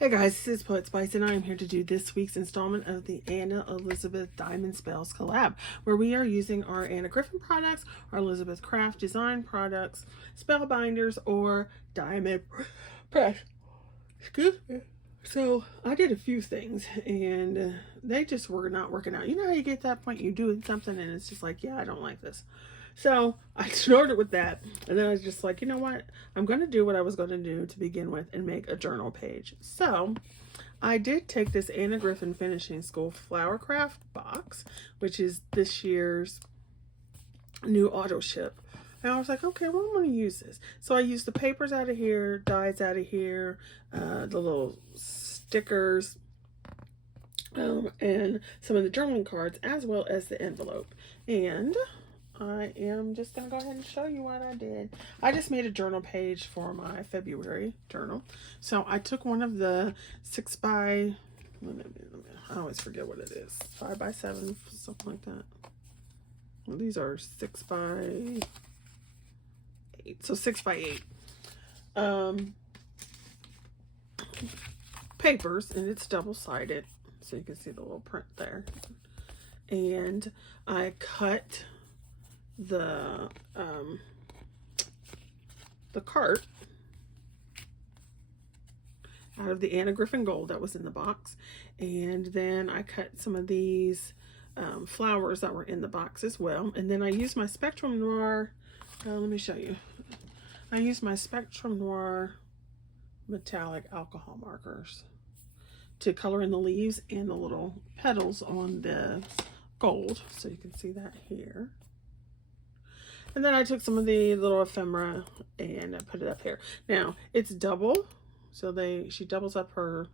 Hey guys, this is Poetspice and I am here to do this week's installment of the Elizabeth Diamond Spells collab, where we are using our Anna Griffin products, our Elizabeth Craft Design products, spell binders, or diamond press. Excuse me. So I did a few things and they just were not working out. You know how you get to that point, you do something and it's just like, yeah, I don't like this. So I started with that, and then I was just like, you know what? I'm going to do what I was going to do to begin with and make a journal page. So I did take this Anna Griffin Finishing School Flower Craft box, which is this year's new auto ship. And I was like, okay, well, I'm going to use this. So I used the papers out of here, dies out of here, the little stickers, and some of the journaling cards, as well as the envelope. And I am just going to go ahead and show you what I did. I just made a journal page for my February journal. So I took one of the 6 by, I always forget what it is, 5 by 7, something like that. Well, these are 6 by 8, so 6 by 8 papers, and it's double-sided, so you can see the little print there. And I cut the cart out of the Anna Griffin Gold that was in the box, and then I cut some of these flowers that were in the box as well. And then I used my Spectrum Noir, let me show you. I used my Spectrum Noir metallic alcohol markers to color in the leaves and the little petals on the gold, so you can see that here. And then I took some of the little ephemera and I put it up here. Now, it's double, so she doubles up her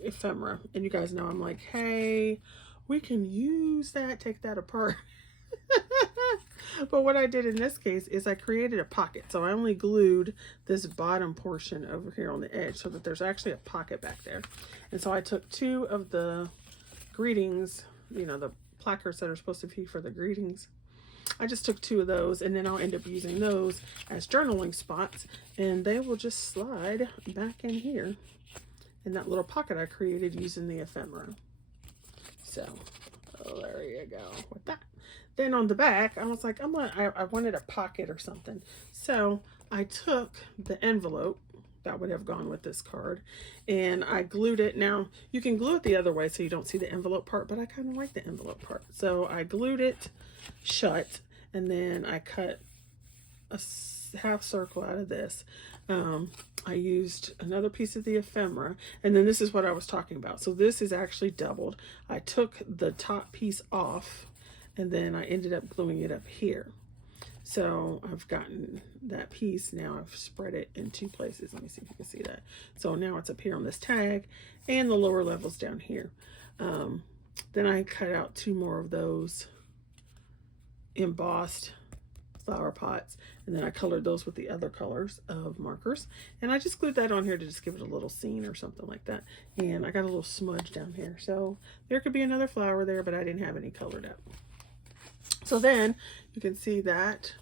ephemera. And you guys know I'm like, hey, we can use that, take that apart. But what I did in this case is I created a pocket. So I only glued this bottom portion over here on the edge so that there's actually a pocket back there. And so I took 2 of the greetings, you know, the placards that are supposed to be for the greetings. I just took 2 of those, and then I'll end up using those as journaling spots, and they will just slide back in here in that little pocket I created using the ephemera. So there you go with that. Then on the back, I was like, I wanted a pocket or something. So I took the envelope that would have gone with this card, and I glued it. Now you can glue it the other way so you don't see the envelope part, but I kind of like the envelope part. So I glued it shut, and then I cut a half circle out of this. I used another piece of the ephemera, and then this is what I was talking about. So this is actually doubled. I took the top piece off, and then I ended up gluing it up here. So I've gotten that piece. Now I've spread it in 2 places. Let me see if you can see that. So now it's up here on this tag, and the lower levels down here. Then I cut out 2 more of those embossed flower pots, and then I colored those with the other colors of markers, and I just glued that on here to just give it a little scene or something like that. And I got a little smudge down here, so there could be another flower there, but I didn't have any colored up. So then you can see that's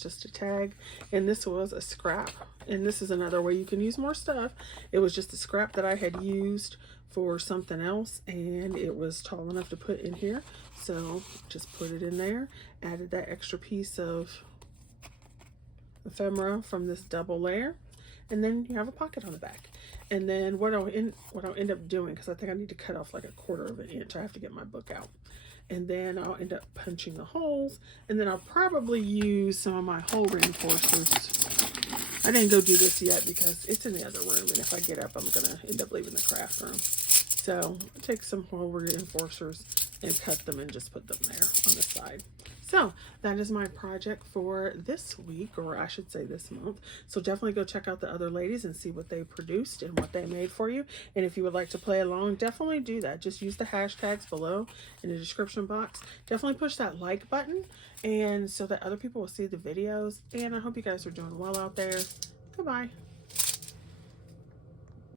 just a tag, and this was a scrap, and this is another way you can use more stuff. It was just a scrap that I had used for something else, and it was tall enough to put in here, so just put it in there, added that extra piece of ephemera from this double layer, and then you have a pocket on the back. And then what I'll end up doing, because I think I need to cut off like a 1/4 of an inch, I have to get my book out, and then I'll end up punching the holes, and then I'll probably use some of my hole reinforcers. I didn't go do this yet because it's in the other room, and if I get up, I'm gonna end up leaving the craft room. So I'll take some hole reinforcers and cut them and just put them there on the side. So that is my project for this week, or I should say this month. So definitely go check out the other ladies and see what they produced and what they made for you. And if you would like to play along, definitely do that. Just use the hashtags below in the description box. Definitely push that like button, and so that other people will see the videos. And I hope you guys are doing well out there. Goodbye.